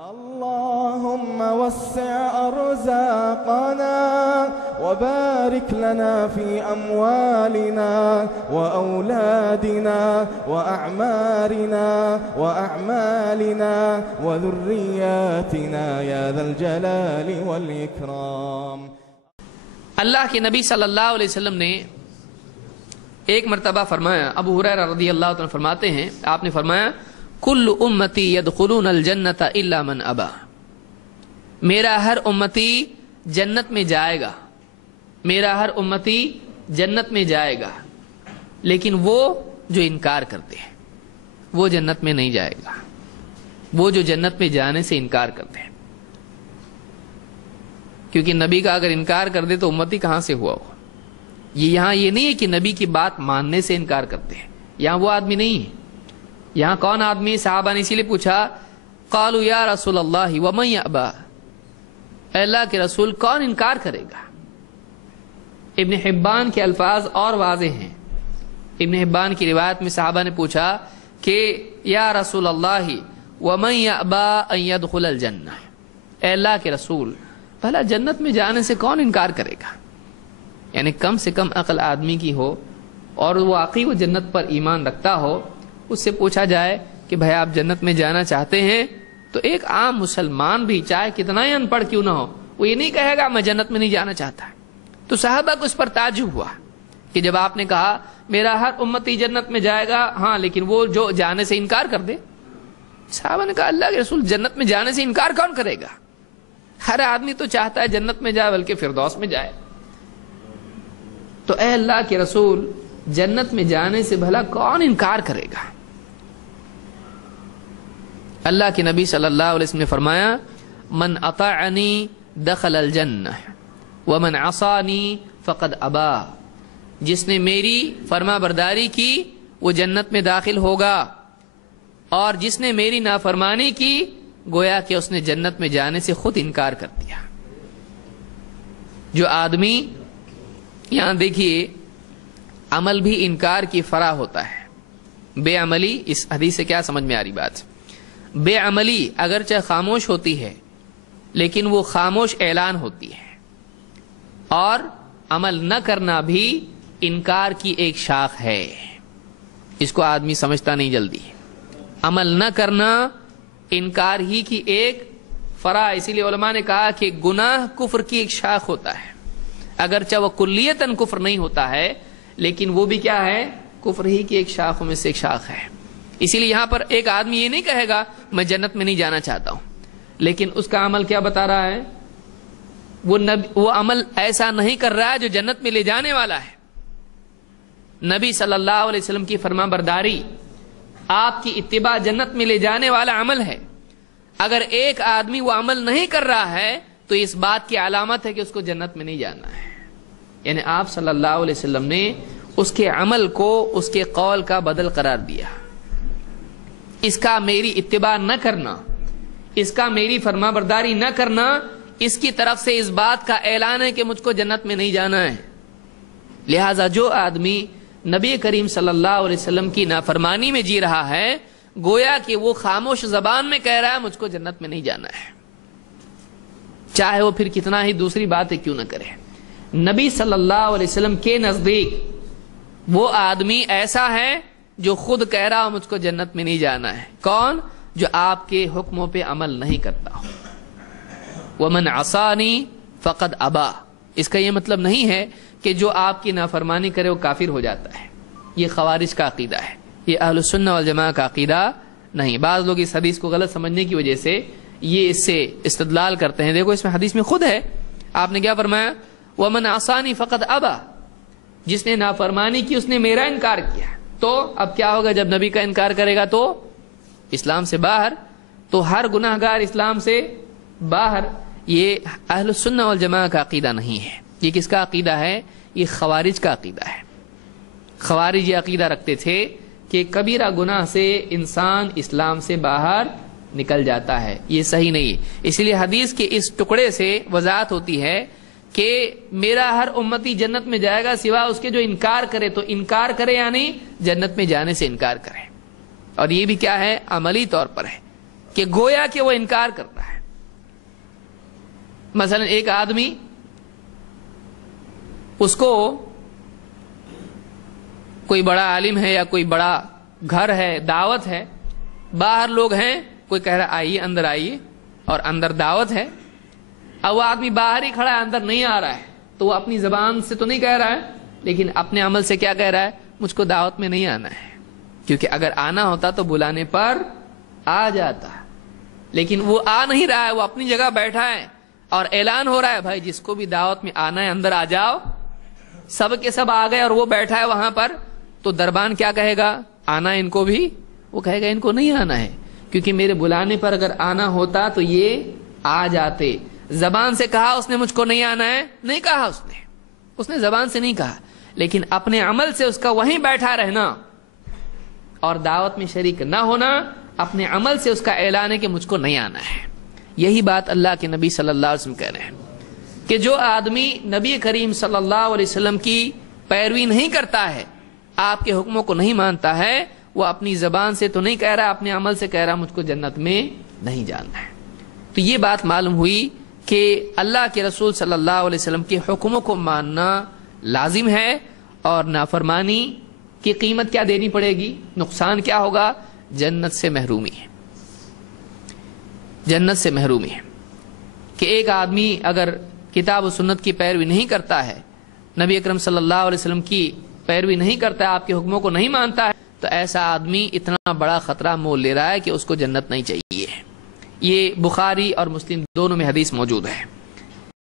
اللهم وسع أرزاقنا وبارك لنا في أموالنا وأولادنا وأعمالنا وذرياتنا يا ذا الجلال والإكرام۔ اللہ کے نبی صلی اللہ علیہ وسلم نے ایک مرتبہ فرمایا، ابو ہریرہ رضی اللہ عنہ فرماتے ہیں، آپ نے فرمایا کل امتی یدخلون الجنت الا من ابا، میرا ہر امتی جنت میں جائے گا، میرا ہر امتی جنت میں جائے گا، لیکن وہ جو انکار کرتے ہیں وہ جنت میں نہیں جائے گا، وہ جو جنت میں جانے سے انکار کرتے ہیں، کیونکہ نبی کا اگر انکار کر دے تو امتی کہاں سے ہوا ہو۔ یہاں یہ نہیں ہے کہ نبی کی بات ماننے سے انکار کرتے ہیں، یہاں وہ آدمی نہیں ہے۔ یہاں کون آدمی؟ صحابہ نے اسی لیے پوچھا قالوا یا رسول اللہ ومن یأبا، اے اللہ کے رسول کون انکار کرے گا؟ ابن حبان کے الفاظ اور واضح ہیں۔ ابن حبان کی روایت میں صحابہ نے پوچھا کہ یا رسول اللہ ومن یأبا ان يدخل الجنہ، اے اللہ کے رسول بھلا جنت میں جانے سے کون انکار کرے گا؟ یعنی کم سے کم عقل آدمی کی ہو اور وہ واقعی وہ جنت پر ایمان رکھتا ہو، اس سے پوچھا جائے کہ بھائی آپ جنت میں جانا چاہتے ہیں، تو ایک عام مسلمان بھی چاہے کتنا ہی ان پڑھ کیوں نہ ہو وہ یہ نہیں کہے گا میں جنت میں نہیں جانا چاہتا۔ تو صحابہ کو اس پر تعجب ہوا کہ جب آپ نے کہا میرا ہر امتی جنت میں جائے گا، ہاں لیکن وہ جو جانے سے انکار کر دے۔ صحابہ نے کہا اللہ کے رسول جنت میں جانے سے انکار کون کرے گا؟ ہر آدمی تو چاہتا ہے جنت میں جائے، بلکہ فردوس میں جائے۔ تو اے اللہ کے رسول جنت میں جانے سے بھلا کون انکار کرے گا؟ اللہ کے نبی صلی اللہ علیہ وسلم نے فرمایا من اطاعنی دخل الجنہ ومن عصانی فقد ابا، جس نے میری فرما برداری کی وہ جنت میں داخل ہوگا، اور جس نے میری نافرمانی کی گویا کہ اس نے جنت میں جانے سے خود انکار کر دیا۔ جو آدمی، یہاں دیکھیے عمل بھی انکار کی فرع ہوتا ہے۔ بے عملی، اس حدیث سے کیا سمجھ میں آ رہی بات؟ بے عملی اگرچہ خاموش ہوتی ہے لیکن وہ خاموش اعلان ہوتی ہے، اور عمل نہ کرنا بھی انکار کی ایک شاخ ہے، اس کو آدمی سمجھتا نہیں جلدی۔ عمل نہ کرنا انکار ہی کی ایک فرع، اسی لیے علماء نے کہا کہ گناہ کفر کی ایک شاخ ہوتا ہے، اگرچہ وہ کلیتاً کفر نہیں ہوتا ہے لیکن وہ بھی کیا ہے؟ کفر ہی کی ایک شاخوں میں سے ایک شاخ ہے۔ اسی لیے یہاں پر ایک آدمی یہ نہیں کہے گا میں جنت میں نہیں جانا چاہتا ہوں، لیکن اس کا عمل کیا بتا رہا ہے؟ وہ عمل ایسا نہیں کر رہا ہے جو جنت میں لے جانے والا ہے۔ نبی صلی اللہ علیہ وسلم کی فرما برداری، آپ کی اتباع جنت میں لے جانے والا عمل ہے۔ اگر ایک آدمی وہ عمل نہیں کر رہا ہے تو اس بات کی علامت ہے کہ اس کو جنت میں نہیں جانا ہے۔ یعنی آپ صلی اللہ علیہ وسلم نے اس کے عمل کو اس کے قول کا بدل قرار دیا۔ اس کا میری اتباع نہ کرنا، اس کا میری فرما برداری نہ کرنا، اس کی طرف سے اس بات کا اعلان ہے کہ مجھ کو جنت میں نہیں جانا ہے۔ لہذا جو آدمی نبی کریم صلی اللہ علیہ وسلم کی نافرمانی میں جی رہا ہے گویا کہ وہ خاموش زبان میں کہہ رہا ہے مجھ کو جنت میں نہیں جانا ہے، چاہے وہ پھر کتنا ہی دوسری باتیں کیوں نہ کرے۔ نبی صلی اللہ علیہ وسلم کے نزدیک وہ آدمی ایسا ہے جو خود کہہ رہا ہو مجھ کو جنت میں نہیں جانا ہے۔ کون؟ جو آپ کے حکموں پہ عمل نہیں کرتا ہو۔ وَمَنْ عَصَانِي فَقَدْ أَبَا، اس کا یہ مطلب نہیں ہے کہ جو آپ کی نافرمانی کرے وہ کافر ہو جاتا ہے۔ یہ خوارج کا عقیدہ ہے، یہ اہل السنہ والجماعہ کا عقیدہ نہیں۔ بعض لوگ اس حدیث کو غلط سمجھنے کی وجہ سے یہ اس سے استدلال کرتے ہیں۔ دیکھو اس میں حدیث میں خود ہے، آپ نے کیا فرمایا؟ وَمَنْ عَصَانِي فَقَدْ أَبَا، جس نے نافرمانی کی اس نے میرا انکار کیا۔ تو اب کیا ہوگا جب نبی کا انکار کرے گا تو اسلام سے باہر، تو ہر گناہ گار اسلام سے باہر۔ یہ اہل السنہ والجماعہ کا عقیدہ نہیں ہے۔ یہ کس کا عقیدہ ہے؟ یہ خوارج کا عقیدہ ہے۔ خوارج یہ عقیدہ رکھتے تھے کہ کبیرہ گناہ سے انسان اسلام سے باہر نکل جاتا ہے، یہ صحیح نہیں ہے۔ اس لیے حدیث کے اس ٹکڑے سے وضاحت ہوتی ہے کہ میرا ہر امتی جنت میں جائے گا سوا اس کے جو انکار کرے، تو انکار کرے یعنی جنت میں جانے سے انکار کرے، اور یہ بھی کیا ہے؟ عملی طور پر ہے۔ کہ گویا کہ وہ انکار کرتا ہے. مثلا ایک آدمی اس کو کوئی بڑا عالم ہے یا کوئی بڑا گھر ہے, دعوت ہے, باہر لوگ ہیں, کوئی کہہ رہا آئیے اندر آئیے, اور اندر دعوت ہے. اب وہ آدمی باہر ہی کھڑا ہے, اندر نہیں آ رہا ہے, تو وہ اپنی زبان سے تو نہیں کہہ رہا ہے, لیکن اپنے عمل سے کیا کہہ رہا ہے, مجھ کو دعوت میں نہیں آنا ہے. کیونکہ اگر آنا ہوتا تو بلانے پر آ جاتا, لیکن وہ آ نہیں رہا ہے, وہ اپنی جگہ بیٹھا ہے, اور اعلان ہو رہا ہے بھائی جس کو بھی دعوت میں آنا ہے اندر آ جاؤ. سب کے سب آ گئے اور وہ بیٹھا ہے وہاں پر, تو دربان کیا کہے گا, آنا ان کو بھی, وہ کہے گا ان کو نہیں آنا ہے, کیونکہ میرے بلانے پر اگر آنا ہوتا تو یہ آ جاتے. زبان سے کہا اس نے مجھ کو نہیں آنا ہے, نہیں کہا اس نے زبان سے نہیں کہا, لیکن اپنے عمل سے اس کا وہیں بیٹھا رہنا اور دعوت میں شریک نہ ہونا, اپنے عمل سے اس کا اعلان ہے کہ مجھ کو نہیں آنا ہے. یہی بات اللہ کے نبی صلی اللہ علیہ وسلم کہہ رہے ہیں کہ جو آدمی نبی کریم صلی اللہ علیہ وسلم کی پیروی نہیں کرتا ہے, آپ کے حکموں کو نہیں مانتا ہے, وہ اپنی زبان سے تو نہیں کہہ رہا, اپنے عمل سے کہہ رہا مجھ کو جنت میں نہیں جانا ہے. تو یہ بات معلوم ہوئی کہ اللہ کے رسول صلی اللہ علیہ وسلم کے حکموں کو ماننا لازم ہے, اور نافرمانی کی قیمت کیا دینی پڑے گی, نقصان کیا ہوگا, جنت سے محرومی ہے. جنت سے محرومی ہے کہ ایک آدمی اگر کتاب و سنت کی پیروی نہیں کرتا ہے, نبی اکرم صلی اللہ علیہ وسلم کی پیروی نہیں کرتا ہے, آپ کے حکموں کو نہیں مانتا ہے, تو ایسا آدمی اتنا بڑا خطرہ مول لے رہا ہے کہ اس کو جنت نہیں چاہیے. یہ بخاری اور مسلم دونوں میں حدیث موجود ہے.